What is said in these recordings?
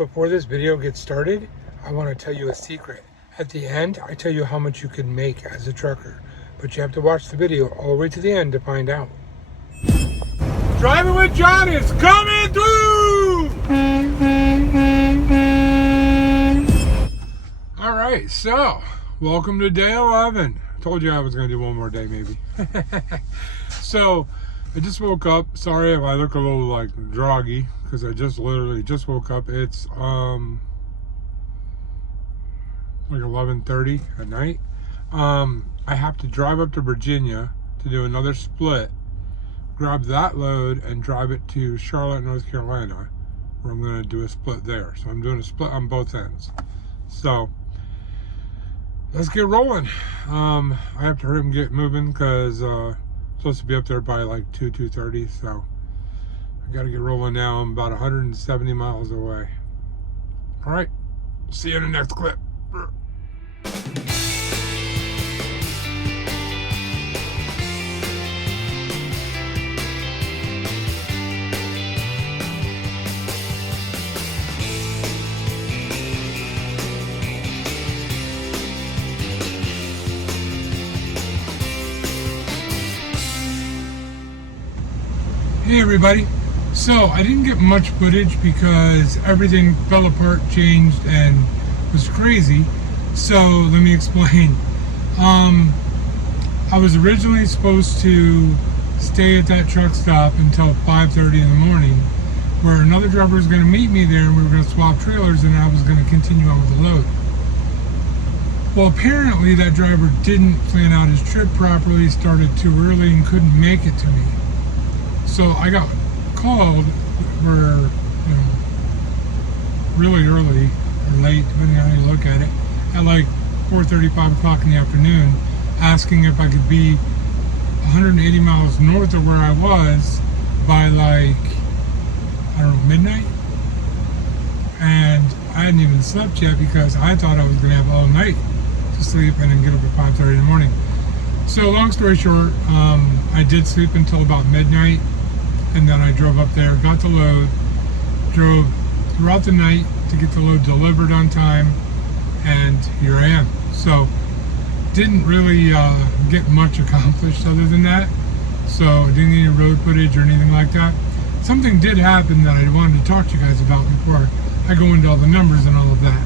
Before this video gets started, I want to tell you a secret. At the end, I tell you how much you can make as a trucker, but you have to watch the video all the way to the end to find out. Driving with John is coming through! Alright, so, welcome to day 11. Told you I was going to do one more day, maybe. So, I just woke up. Sorry if I look a little like groggy, because I literally just woke up. It's like 11:30 at night. I have to drive up to Virginia to do another split, grab that load and drive it to Charlotte, North Carolina, where I'm going to do a split there. So I'm doing a split on both ends. So let's get rolling. I have to hurry and get moving because supposed to be up there by like 2:30, so I gotta get rolling now. I'm about 170 miles away. All right, see you in the next clip. Hey everybody, so I didn't get much footage because everything fell apart, changed, and was crazy. So let me explain. I was originally supposed to stay at that truck stop until 5:30 in the morning, where another driver was going to meet me there and we were going to swap trailers and I was going to continue on with the load. Well, apparently that driver didn't plan out his trip properly, started too early and couldn't make it to me. So I got called for, really early or late, depending on how you look at it, at like 4:30, 5 o'clock in the afternoon, asking if I could be 180 miles north of where I was by like, I don't know, midnight. And I hadn't even slept yet because I thought I was going to have all night to sleep and then get up at 5:30 in the morning. So long story short, I did sleep until about midnight. And then I drove up there, got the load, drove throughout the night to get the load delivered on time, and here I am. So, didn't really get much accomplished other than that. So, didn't get any road footage or anything like that. Something did happen that I wanted to talk to you guys about before I go into all the numbers and all of that.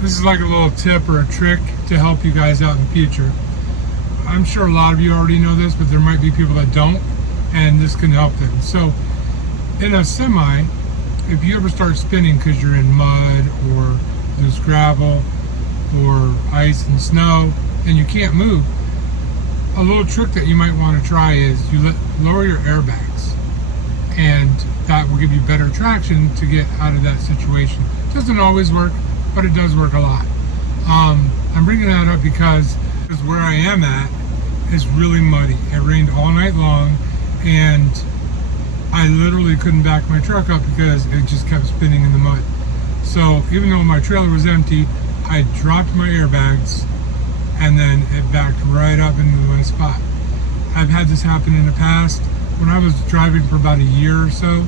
This is like a little tip or a trick to help you guys out in the future. I'm sure a lot of you already know this, but there might be people that don't, and this can help them. So, in a semi, if you ever start spinning because you're in mud or there's gravel or ice and snow and you can't move, a little trick that you might want to try is you lower your airbags, and that will give you better traction to get out of that situation. It doesn't always work, but it does work a lot. I'm bringing that up because where I am at is really muddy. It rained all night long and I literally couldn't back my truck up because it just kept spinning in the mud. So even though my trailer was empty, I dropped my airbags and then it backed right up into my spot. I've had this happen in the past. When I was driving for about a year or so,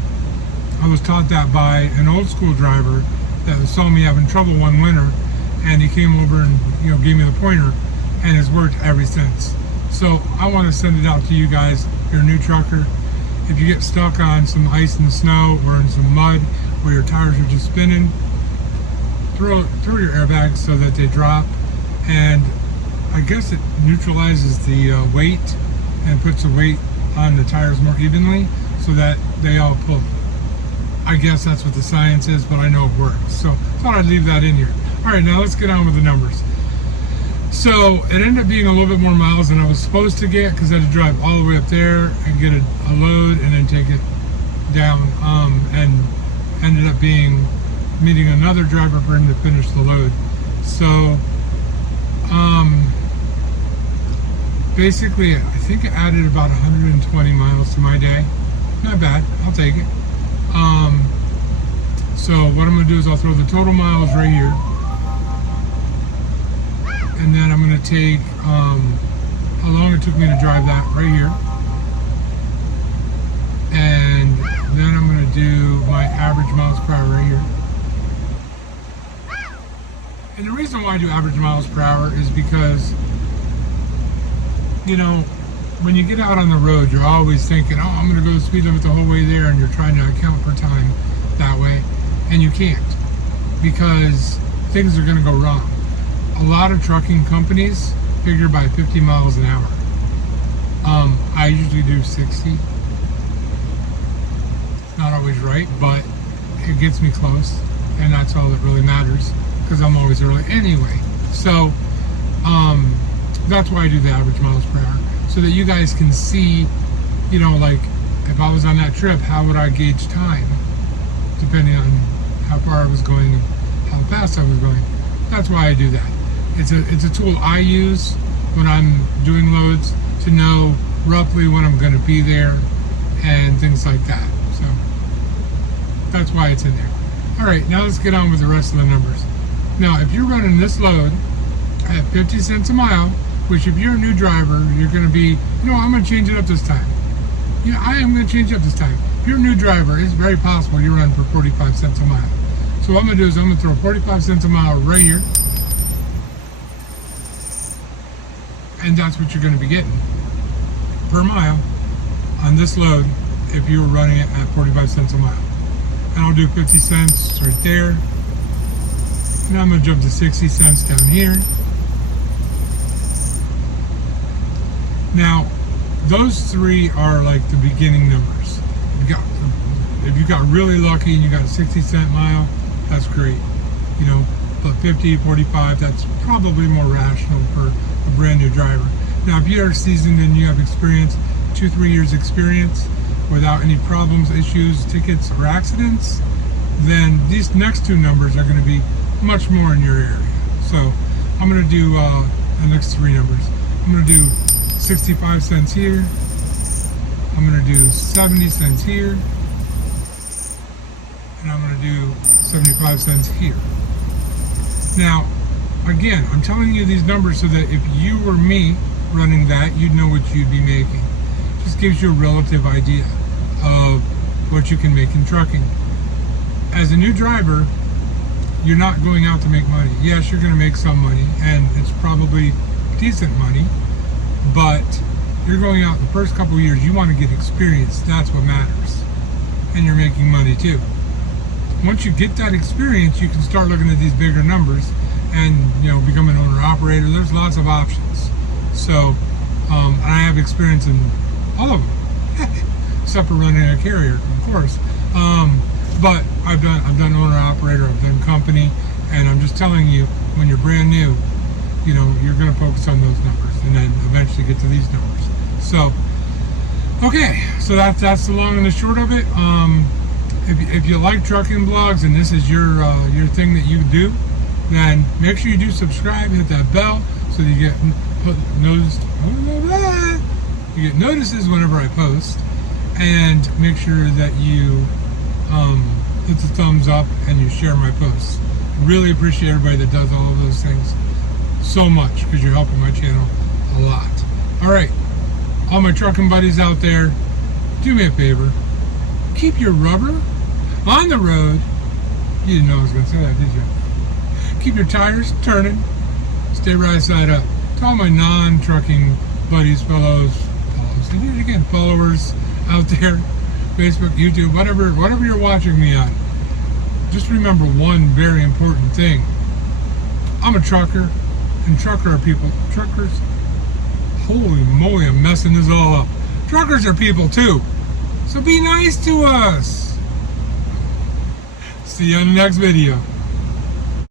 I was taught that by an old school driver that saw me having trouble one winter, and he came over and gave me the pointer, and it's worked ever since. So I want to send it out to you guys. If you're a new trucker, if you get stuck on some ice and snow or in some mud where your tires are just spinning, throw your airbags so that they drop, and I guess it neutralizes the weight and puts the weight on the tires more evenly so that they all pull. I guess that's what the science is, but I know it works. So thought I'd leave that in here. All right, now let's get on with the numbers. So it ended up being a little bit more miles than I was supposed to get because I had to drive all the way up there and get a load and then take it down, and ended up meeting another driver for him to finish the load. So basically I think it added about 120 miles to my day. Not bad, I'll take it. So what I'm going to do is I'll throw the total miles right here. And then I'm going to take how long it took me to drive that right here. And then I'm going to average miles per hour right here. And the reason why I do average miles per hour is because, you know, when you get out on the road, you're always thinking, oh, I'm going to go the speed limit the whole way there, and you're trying to account for time that way, and you can't, because things are going to go wrong. A lot of trucking companies figure by 50 miles an hour. I usually do 60. It's not always right, but it gets me close, and that's all that really matters, because I'm always early anyway. So that's why I do the average miles per hour, so that you guys can see, you know, like if I was on that trip, how would I gauge time, depending on how far I was going and how fast I was going. That's why I do that. It's a tool I use when I'm doing loads to know roughly when I'm going to be there and things like that. So that's why it's in there. All right, now let's get on with the rest of the numbers. Now, if you're running this load at 50 cents a mile, which if you're a new driver, you're going to be, you know, I'm going to change it up this time. Yeah, I am going to change it up this time. If you're a new driver, it's very possible you run for 45 cents a mile. So what I'm going to do is I'm going to throw 45 cents a mile right here. And that's what you're going to be getting per mile on this load if you were running it at 45 cents a mile. And I'll do 50 cents right there. Now I'm going to jump to 60 cents down here. Now, those three are like the beginning numbers. If you got really lucky and you got a 60 cent mile, that's great. You know, but 50, 45, that's probably more rational for a brand new driver. Now, if you are seasoned and you have experience, 2-3 years experience, without any problems, issues, tickets, or accidents, then these next two numbers are going to be much more in your area. So I'm going to do the next three numbers. I'm going to do 65 cents here. I'm going to do 70 cents here. And I'm going to do 75 cents here. Now, again, I'm telling you these numbers so that if you were me running that, you'd know what you'd be making. Just gives you a relative idea of what you can make in trucking. As a new driver, you're not going out to make money. Yes, you're going to make some money, and it's probably decent money, but you're going out the first couple of years, you want to get experience. That's what matters. And you're making money too. Once you get that experience, you can start looking at these bigger numbers and, you know, become an owner-operator. There's lots of options. So, and I have experience in all of them, except for running a carrier, of course. But I've done owner-operator, I've done company, and I'm just telling you, when you're brand new, you know, you're going to focus on those numbers and then eventually get to these numbers. So, okay, so that's the long and the short of it. If you like trucking blogs and this is your thing that you do, then make sure you do subscribe, hit that bell so that you get noticed. You get notices whenever I post, and make sure that you hit the thumbs up and you share my posts. I really appreciate everybody that does all of those things so much, because you're helping my channel a lot. All right, all my trucking buddies out there, do me a favor. Keep your rubber on the road. You didn't know I was going to say that, did you? Keep your tires turning. Stay right side up. To all my non-trucking buddies, followers, out there, Facebook, YouTube, whatever you're watching me on. Just remember one very important thing. I'm a trucker, and truckers, holy moly, I'm messing this all up. Truckers are people too. So be nice to us. See you on the next video.